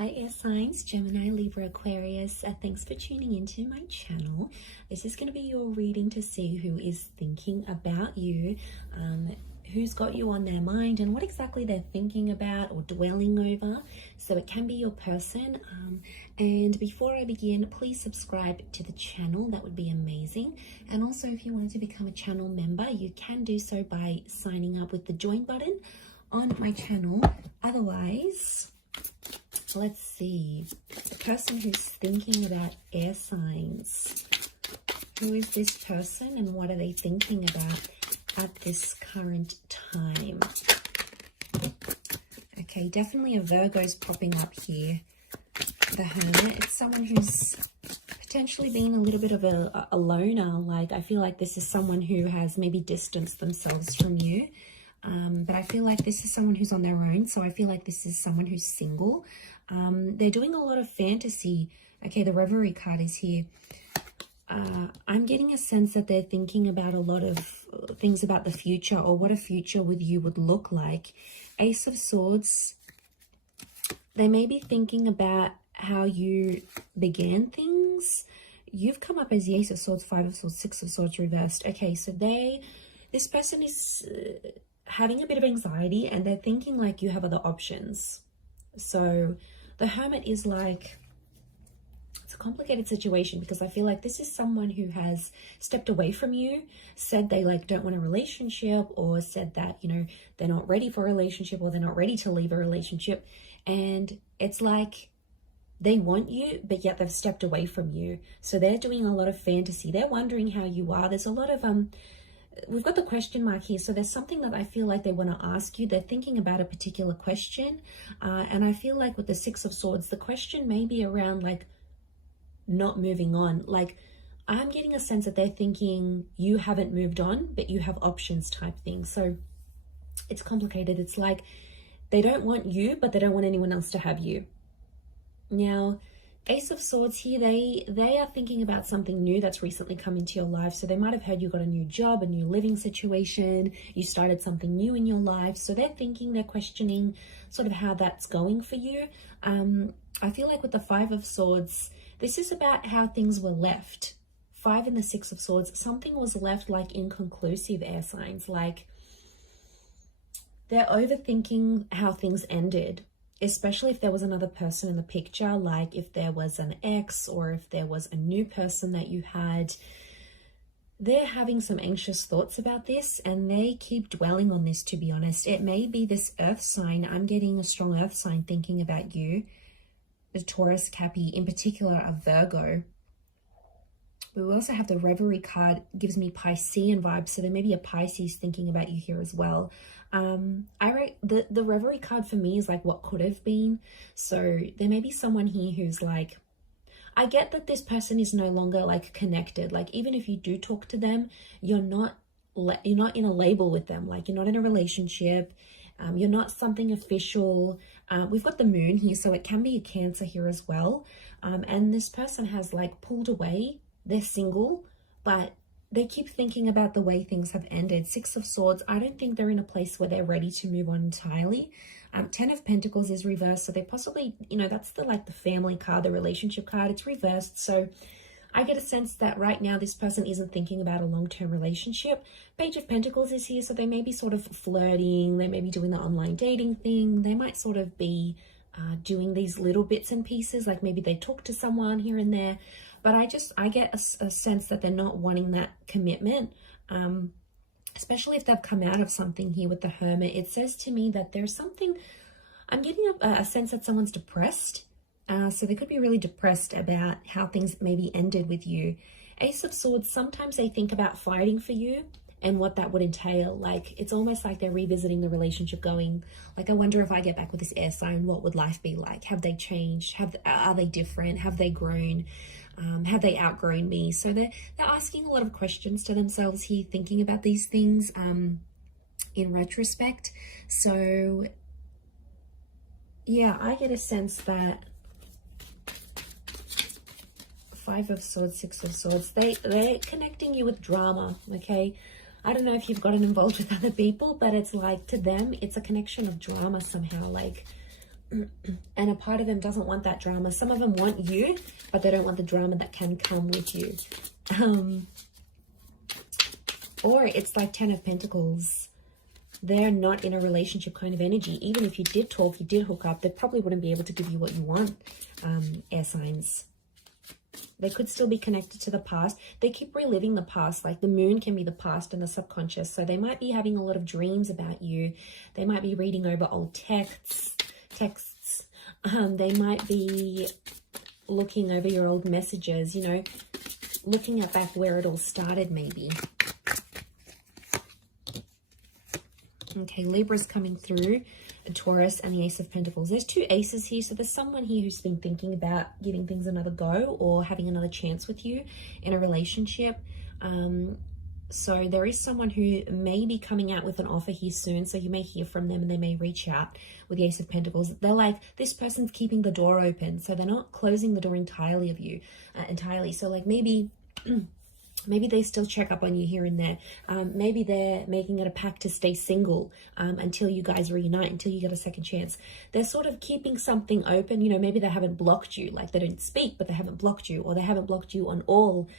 Hi air signs, Gemini, Libra, Aquarius. Thanks for tuning into my channel. This is going to be your reading to see who is thinking about you, who's got you on their mind and what exactly they're thinking about or dwelling over. So it can be your person. And before I begin, please subscribe to the channel. That would be amazing. And also if you wanted to become a channel member, you can do so by signing up with the join button on my channel. Otherwise, let's see, the person who's thinking about air signs. Who is this person and what are they thinking about at this current time? Okay, definitely a Virgo's popping up here. The Hermit, it's someone who's potentially been a little bit of a loner. Like, I feel like this is someone who has maybe distanced themselves from you. But I feel like this is someone who's on their own. So I feel like this is someone who's single. They're doing a lot of fantasy. Okay, the Reverie card is here. I'm getting a sense that they're thinking about a lot of things about the future or what a future with you would look like. Ace of Swords. They may be thinking about how you began things. You've come up as the Ace of Swords, Five of Swords, Six of Swords reversed. Okay, so this person is having a bit of anxiety and they're thinking like you have other options. So the Hermit is like, it's a complicated situation because I feel like this is someone who has stepped away from you, said they like don't want a relationship, or said that, you know, they're not ready for a relationship or they're not ready to leave a relationship. And it's like they want you, but yet they've stepped away from you. So they're doing a lot of fantasy. They're wondering how you are. There's a lot of, we've got the question mark here. So there's something that I feel like they want to ask you. They're thinking about a particular question. And I feel like with the Six of Swords, the question may be around like not moving on. Like, I'm getting a sense that they're thinking you haven't moved on, but you have options type thing. So it's complicated. It's like they don't want you, but they don't want anyone else to have you. Now, Ace of Swords here, they are thinking about something new that's recently come into your life. So they might have heard you got a new job, a new living situation, you started something new in your life. So they're thinking, they're questioning sort of how that's going for you. I feel like with the Five of Swords, this is about how things were left. Five and the Six of Swords, something was left like inconclusive, air signs. Like they're overthinking how things ended. Especially if there was another person in the picture, like if there was an ex or if there was a new person that you had. They're having some anxious thoughts about this and they keep dwelling on this, to be honest. It may be this earth sign. I'm getting a strong earth sign thinking about you. The Taurus, Cappy, in particular a Virgo. But we also have the Reverie card, gives me Piscean vibes. So there may be a Pisces thinking about you here as well. The Reverie card for me is like what could have been. So there may be someone here who's like, I get that this person is no longer like connected. Like even if you do talk to them, you're not in a label with them. Like you're not in a relationship. You're not something official. We've got the Moon here, so it can be a Cancer here as well. And this person has like pulled away. They're single, but they keep thinking about the way things have ended. Six of Swords, I don't think they're in a place where they're ready to move on entirely. 10 of Pentacles is reversed, so they're possibly, you know, that's the like the family card, the relationship card, it's reversed. So I get a sense that right now this person isn't thinking about a long-term relationship. Page of Pentacles is here, so they may be sort of flirting, they may be doing the online dating thing, they might sort of be doing these little bits and pieces, like maybe they talk to someone here and there. But I get a sense that they're not wanting that commitment, especially if they've come out of something here with the Hermit. It says to me that there's something, I'm getting a sense that someone's depressed. So they could be really depressed about how things maybe ended with you. Ace of Swords, sometimes they think about fighting for you and what that would entail. Like, it's almost like they're revisiting the relationship going, like, I wonder if I get back with this air sign, what would life be like? Have they changed? Are they different? Have they grown? Have they outgrown me? So they're asking a lot of questions to themselves here, thinking about these things in retrospect. So yeah, I get a sense that Five of Swords, Six of Swords, they're connecting you with drama, okay? I don't know if you've gotten involved with other people, but it's like to them, it's a connection of drama somehow. Like And a part of them doesn't want that drama. Some of them want you, but they don't want the drama that can come with you. Or it's like 10 of Pentacles. They're not in a relationship kind of energy. Even if you did talk, you did hook up, they probably wouldn't be able to give you what you want, air signs. They could still be connected to the past. They keep reliving the past. Like the moon can be the past and the subconscious. So they might be having a lot of dreams about you. They might be reading over old texts. They might be looking over your old messages, you know, looking at back where it all started maybe. Okay, Libra's coming through, a Taurus and the Ace of Pentacles. There's two aces here, so there's someone here who's been thinking about giving things another go or having another chance with you in a relationship. So there is someone who may be coming out with an offer here soon, so you may hear from them and they may reach out with the Ace of Pentacles. They're like, this person's keeping the door open, so they're not closing the door entirely of you, entirely. So like maybe... maybe they still check up on you here and there. Maybe they're making it a pact to stay single until you guys reunite, until you get a second chance. They're sort of keeping something open. You know, maybe they haven't blocked you, like they don't speak, but they haven't blocked you, or they haven't blocked you on all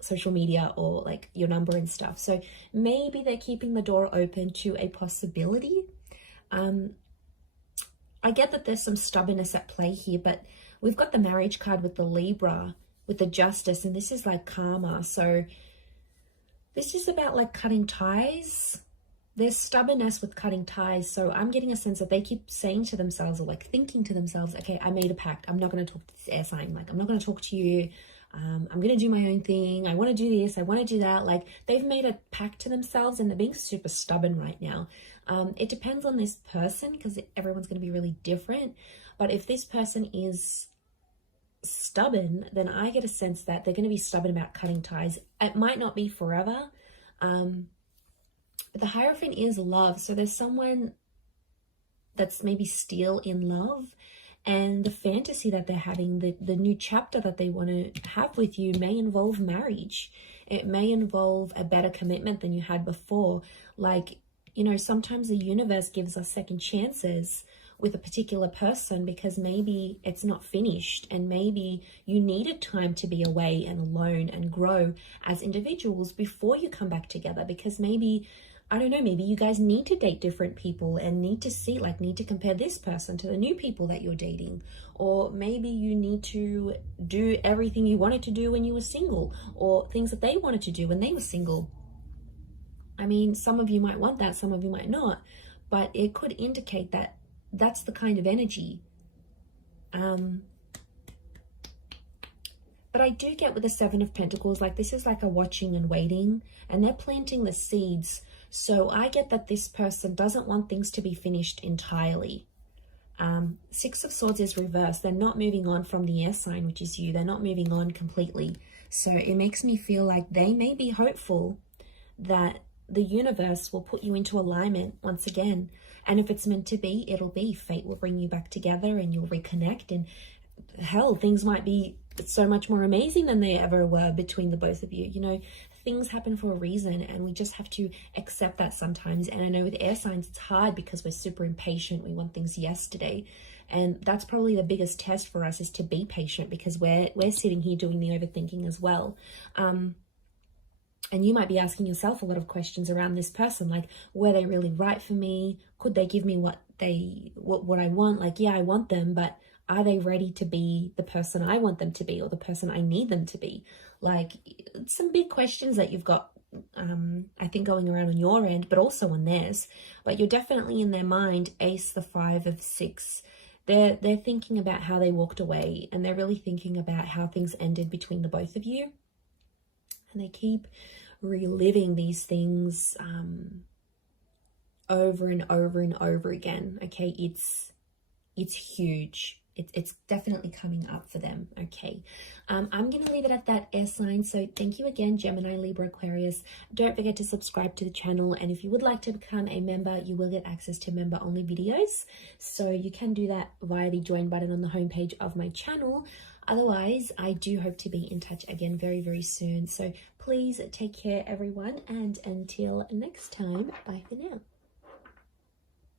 social media or like your number and stuff. So maybe they're keeping the door open to a possibility. I get that there's some stubbornness at play here, but we've got the marriage card with the Libra, with the Justice, and this is like karma. So this is about like cutting ties. There's stubbornness with cutting ties. So I'm getting a sense that they keep saying to themselves, or like thinking to themselves, okay, I made a pact. I'm not going to talk to this air sign. Like, I'm not going to talk to you. I'm going to do my own thing. I want to do this. I want to do that. Like, they've made a pact to themselves and they're being super stubborn right now. It depends on this person, because everyone's going to be really different. But if this person is stubborn, then I get a sense that they're going to be stubborn about cutting ties. It might not be forever. But the Hierophant is love. So there's someone that's maybe still in love, and the fantasy that they're having, the new chapter that they want to have with you may involve marriage. It may involve a better commitment than you had before. Like, you know, sometimes the universe gives us second chances with a particular person because maybe it's not finished, and maybe you needed time to be away and alone and grow as individuals before you come back together. Because maybe, I don't know, maybe you guys need to date different people and need to see, like, need to compare this person to the new people that you're dating. Or maybe you need to do everything you wanted to do when you were single, or things that they wanted to do when they were single. I mean, some of you might want that, some of you might not, but it could indicate that that's the kind of energy. But I do get with the Seven of Pentacles, like this is like a watching and waiting, and they're planting the seeds. So I get that this person doesn't want things to be finished entirely. Six of Swords is reversed. They're not moving on from the air sign, which is you. They're not moving on completely. So it makes me feel like they may be hopeful that the universe will put you into alignment once again. And if it's meant to be, it'll be. Fate will bring you back together and you'll reconnect. And hell, things might be so much more amazing than they ever were between the both of you. You know, things happen for a reason, and we just have to accept that sometimes. And I know with air signs, it's hard because we're super impatient. We want things yesterday. And that's probably the biggest test for us, is to be patient, because we're sitting here doing the overthinking as well. And you might be asking yourself a lot of questions around this person, like, were they really right for me? Could they give me what I want? Like, yeah, I want them, but are they ready to be the person I want them to be, or the person I need them to be? Like, some big questions that you've got, I think, going around on your end, but also on theirs. But you're definitely in their mind. Ace, the Five of Six. They're thinking about how they walked away, and they're really thinking about how things ended between the both of you. And they keep reliving these things over and over and over again. Okay, it's huge. It's definitely coming up for them. Okay, I'm going to leave it at that, air sign. So thank you again, Gemini, Libra, Aquarius. Don't forget to subscribe to the channel, and if you would like to become a member, you will get access to member only videos. So you can do that via the join button on the homepage of my channel. Otherwise, I do hope to be in touch again very, very soon. So please take care, everyone, and until next time, bye for now.